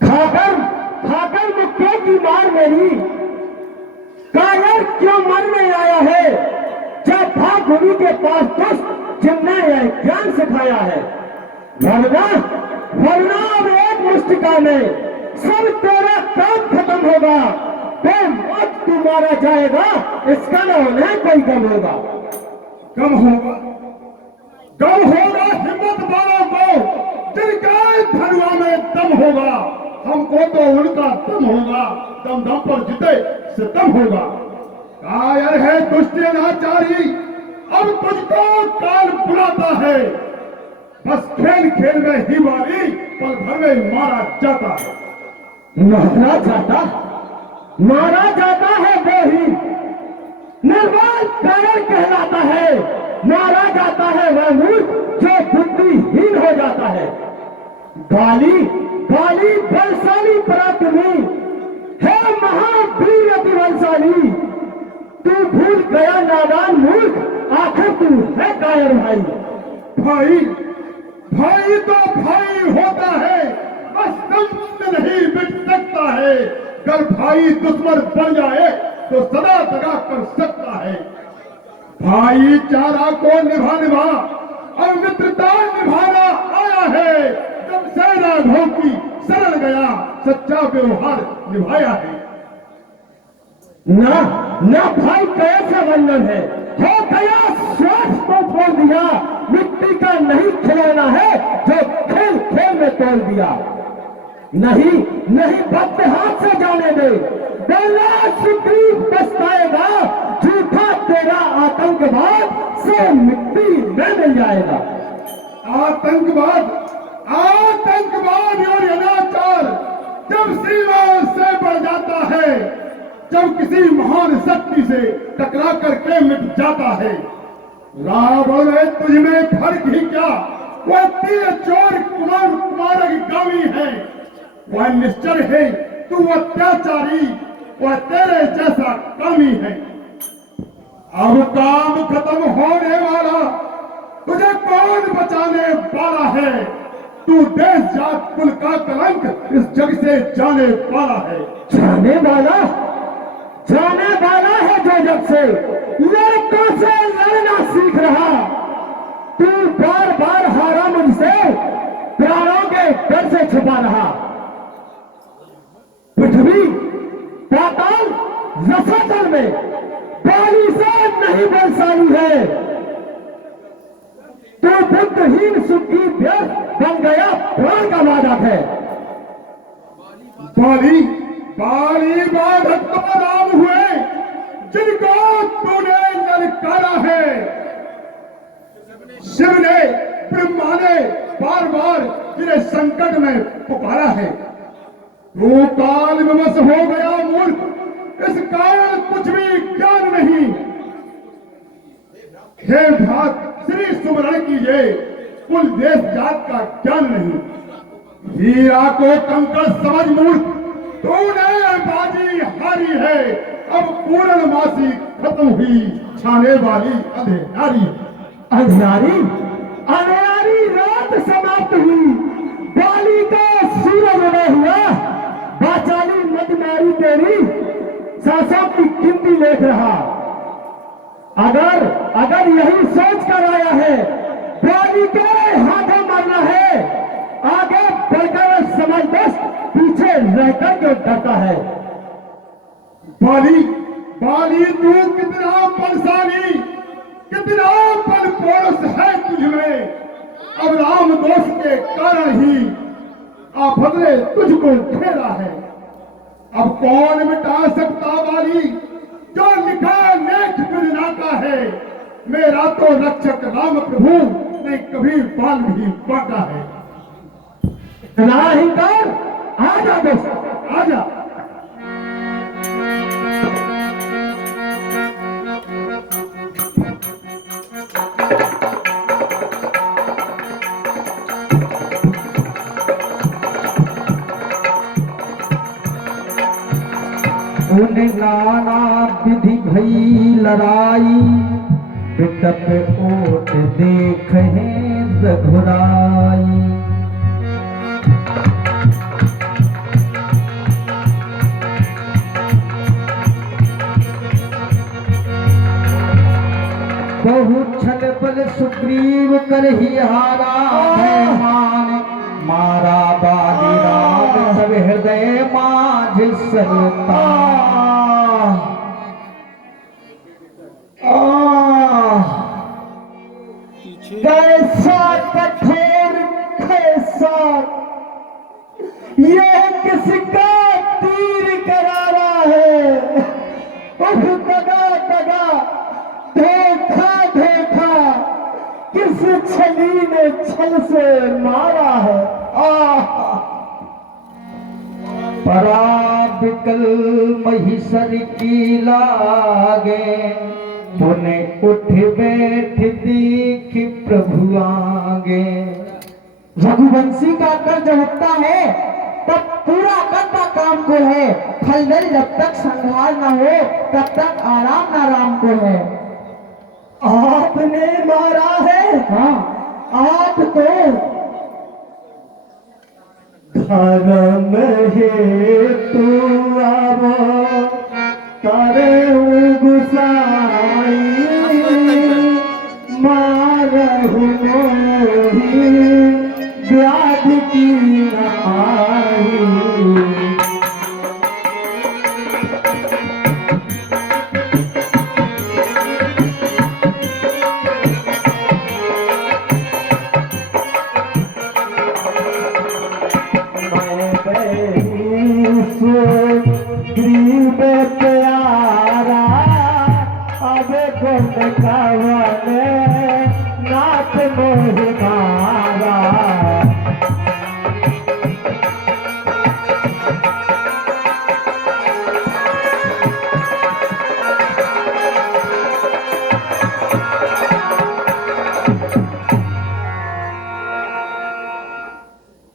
खाकर खाकर मुक्के की मार मेरी कायर क्यों मन में आया है। जब भाग गुरु के पास दुष्ट जिनने यह ज्ञान सिखाया है। वरना वरना अब एक मुस्तिका में सब तेरा काम खत्म होगा। मत तू मारा जाएगा, इसका न उन्हें कोई गम होगा। कम होगा, कम होगा हिम्मत वालों को जिनका धनुआ में दम होगा। हमको तो उनका दम होगा, दम दम पर जीते से दम होगा। कायर है दुष्ट अनाचारी, अब तुझको काल बुलाता है। बस खेल खेल में ही वाली पल भर में मारा जाता है। मारा जाता है वो ही निर्वाल कायर कहलाता है। मारा जाता है वह मूर्ख जो बुद्धिहीन हो जाता है। बाली बाली बलशाली पराक्रमी है महावीर अति बलशाली। तू भूल गया नादान मूर्ख, आखिर तू है कायर भाई। भाई भाई तो भाई होता है, बस दम से नहीं मिट सकता है। अगर भाई दुश्मन बन जाए तो सदा दगा कर सकता है। भाईचारा को निभा और मित्रता निभाना आया है। जब से राघव की शरण गया सच्चा व्यवहार निभाया है। ना भाई कैसा बंधन है, हो गया श्वास को छोड़ दिया। मिट्टी का नहीं खिलौना है जो खेल खेल में तोड़ दिया। नहीं भक्त हाथ से जाने दे, बोला सुग्रीव पछताएगा। झूठा तेरा आतंकवाद से मिट्टी में मिल जाएगा। आतंकवाद और अनाचार जब सीमा से बढ़ जाता है, जब किसी महान शक्ति से टकरा करके मिट जाता है। रावण है तुझ में फर्क ही क्या, वह तीर चोर कुमार गामी है। वह निश्चर है तू अत्याचारी, वह तेरे जैसा कामी है। अब काम खत्म होने वाला, तुझे कौन बचाने वाला है। तू देश जात कुल का कलंक इस जग से जाने वाला है। जाने वाला है जो जग से लड़कों से लड़ना सीख रहा। तू बार बार हारा मुझसे, प्राणों के डर से छुपा रहा। पृथ्वी पाताल रसातल में बाली से नहीं बलशाली है। तू बुद्धहीन सुखी व्यर्थ बन गया, प्राण का वादा है। बाली बाधक तो नाम हुए जिनको तूने ललकारा है। शिव ने ब्रह्मा ने बार बार तेरे संकट में पुकारा है। तू काल विवश हो गया मूर्ख, इस कारण कुछ भी ज्ञान नहीं। हे भ्रात श्री सुमरण कीजिए, कुल देश जात का ज्ञान नहीं। हीरा को कंकड़ समझ मूर्ख, तूने बाजी हारी है। अब पूर्णमासी खत्म हुई, छाने वाली अंधियारी रात समाप्त हुई। बाली का सूरज उदय हुआ। बाचाली मदमारी तेरी सांसों की गिनती लेख रहा। अगर यही सोच कर आया है बाली के हाथों मरना है, आगे बढ़कर समझ बस पीछे रहकर क्यों डरता है। बाली तू कितना बलशाली, कितना बल पौरुष है तुझमें। अब राम दोष के कारण ही आफत ने तुझको घेरा है। अब कौन मिटा सकता बाली जो लिखा लेख बिना का है। मेरा तो रक्षक राम प्रभु ने कभी बाल भी बांटा है। हिंकार आजा दोस्त आजा। नाना विधि भई लड़ाई, बिटप ओट देख रघुराई। कर ही हारा मान मारा बाली राम सब हृदय माझ सरता। कैसा कठोर कैसा ये किसका तीर करारा है। उस दगा दगा देखा देखा किस छली ने छल से मारा है। पराबिकल महिषर की लागे पुने उठ बैठ दीख प्रभु आगे। रघुवंशी का कर जब उठता है तब पूरा करता काम को है। खलदल जब तक संहार न हो तब तक आराम न राम को है। आपने मारा है। हाँ आप तो घर में है तू आवो तारे गुसाई मारहु मोही व्याध की नहाई। गरीब प्यारा अब गुण कवन नाथ मोह मारा।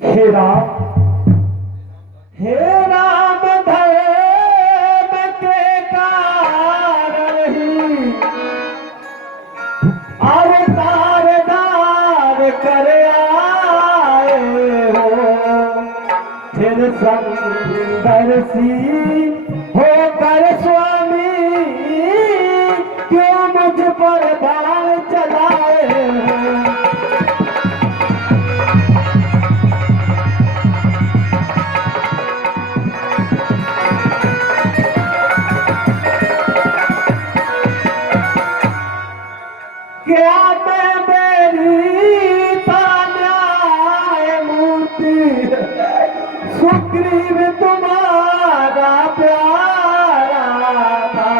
हे राम हे राम धर्म के कारण ही अवतार दार कर आए हो। फिर सुंदर सी होकर स्वामी क्यों मुझ पर बाण चलाए हो। क्या मैं मेरी न्याय मूर्ति सुग्रीव तुम्हारा प्यारा था।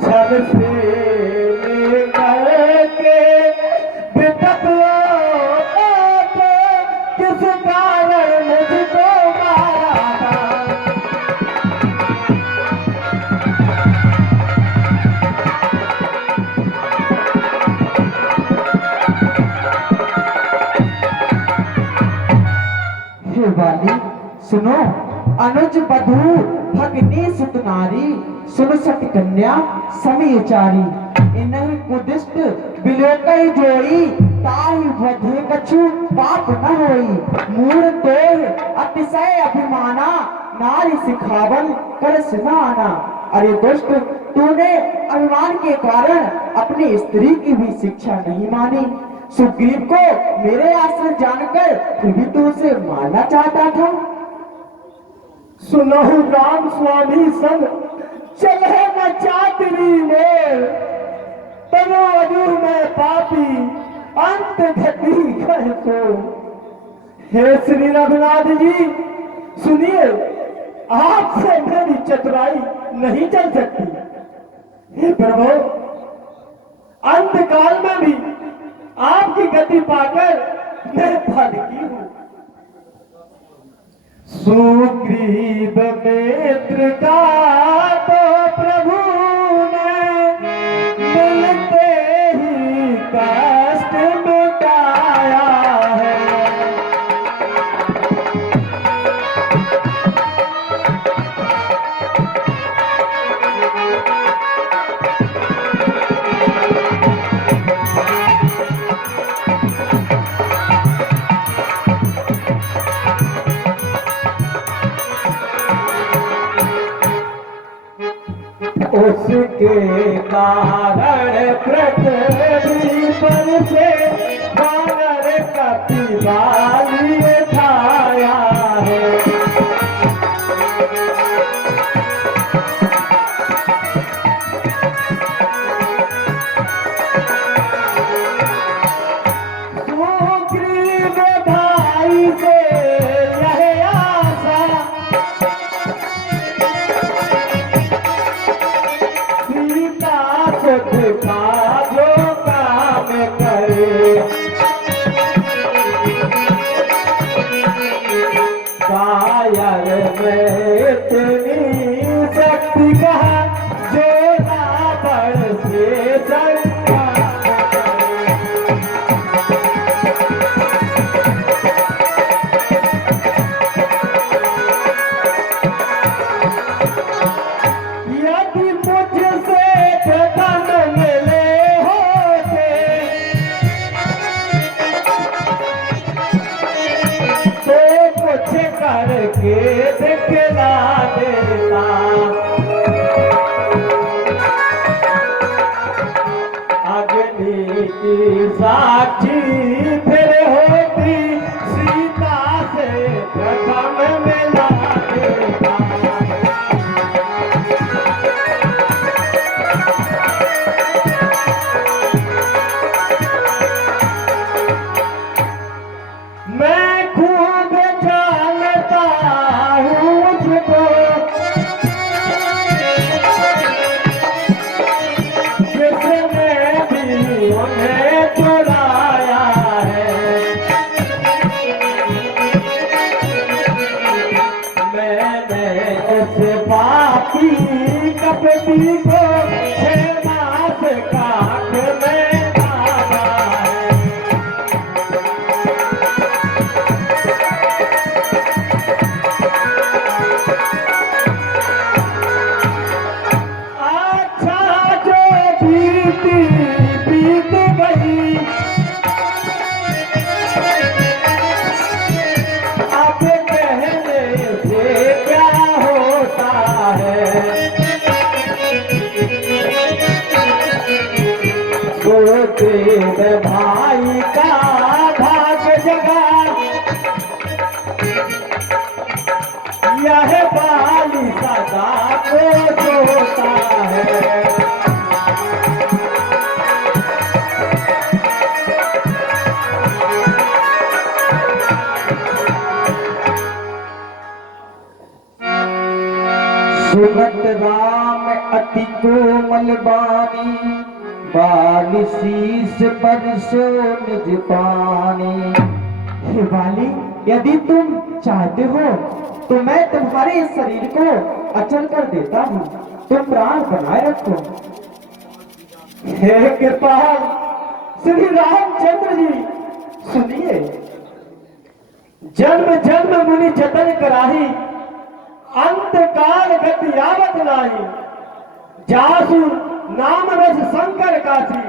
छल से लेकर के विपत किस कारण मुझको मारा था। हे वाली सुनो अनुज बधू भगनी सुत नारी सुन सत कन्या समीचारी। इन्हीं कुदिष्ट बिलोकई जोई ताई वधे कछु पाप न होई। मूर तोह अतिशय अभिमाना नारी सिखावन कर सिनाना। अरे दुष्ट तूने अभिमान के कारण अपनी स्त्री की भी शिक्षा नहीं मानी। सुग्रीव को मेरे आश्रय जानकर फिर भी तू उसे मारना चाहता था। सुनहु राम स्वामी संग चले न चातरी में तनो अजू में पापी अंत घटी कह तो। हे श्री रघुनाथ जी सुनिए आपसे मेरी चतुराई नहीं चल सकती। हे प्रभु अंत काल में भी आपकी गति पाकर मैं भटकी हूं। सुग्रीव मित्र का तो प्रभु ने मिलते ही कष्ट मिटाया है। उसके कारण पृथ्वी पर से वानर कपिवाली उठाया है। सुग्रीव भाई से यह आशा सीता सुख का जो काम करे, कायर में इतनी शक्ति कहा जो रावण से शंका करे। यदि मुझसे प्रथम मिले होते तो कुछ करके दिखला देता। अग्नि की साक्षी फिर होती सीता से प्रथम मिला देता। मैं खूब जानता हूँ उसको, जिसने भी उन्हें चुराया है। मैंने उस पापी कपटी को 6 मास काट में डाला है। अच्छा जो बीती बीत गई, अब कहने से क्या होता है। सुग्रीव भाई का भाग जगा, यह बाली सदा को सोता है। सुनत राम अति कोमल बानी, बाल शीस पर सो निज पानी। हे बाली, यदि तुम चाहते हो तो मैं तुम्हारे इस शरीर को अचल कर देता हूँ, तुम प्राण बनाए रखो। हे कृपाल श्री रामचंद्र जी, सुनिए। जन्म जन्म मुनि जतन कराही, अंत काल गति आवत नाही। जासु नाम रस शंकर काशी,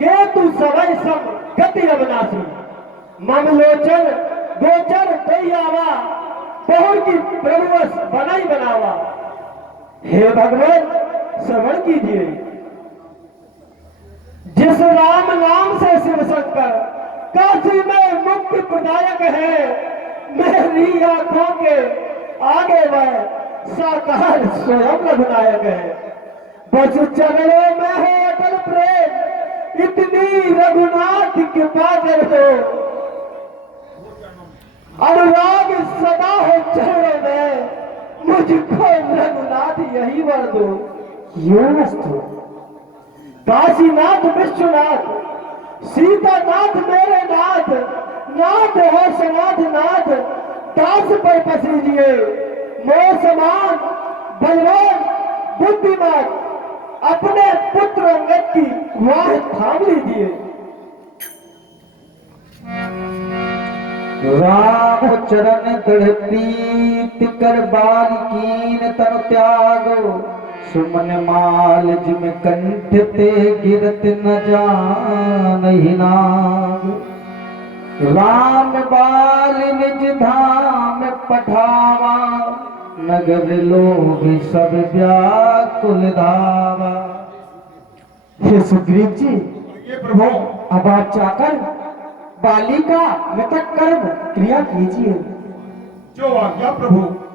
केतु सवै सब गति अविनाशी। मम लोचन गोचर कोई आवा, बहुर की प्रभुवश बनाई बनावा। हे भगवान श्रवण कीजिए। जिस राम नाम से शिव शंकर काशी में मुक्ति प्रदायक है, मेरी आंखों के आगे वह साकार स्वयं रघुनायक है। बस चरणों में हो अटल प्रेम, इतनी रघुनाथ कृपा कर दो। अनुराग सदा हो चरणों में, मुझको रघुनाथ यही वर दो। योस्तु काशीनाथ विश्वनाथ, सीतानाथ मेरे नाथ, नाथ हो सनाथ नाथ, दास पर पसीजिए। मोह समान बलवान बुद्धिमान, अपने पुत्र अंगद की वाह थाम लीजिए। राम चरण दृढ़ प्रीत कर बाल कीन तन त्यागो, सुमन माल जिम कंठ ते गिरत न जानहि नाग। राम बाल निज धाम पठावा, नगर लोग सब व्याकुल धावा। हे सुग्रीव जी, ये प्रभु अब आप जाकर बाली का मृतक कर्म क्रिया कीजिए। जो आज्ञा प्रभु।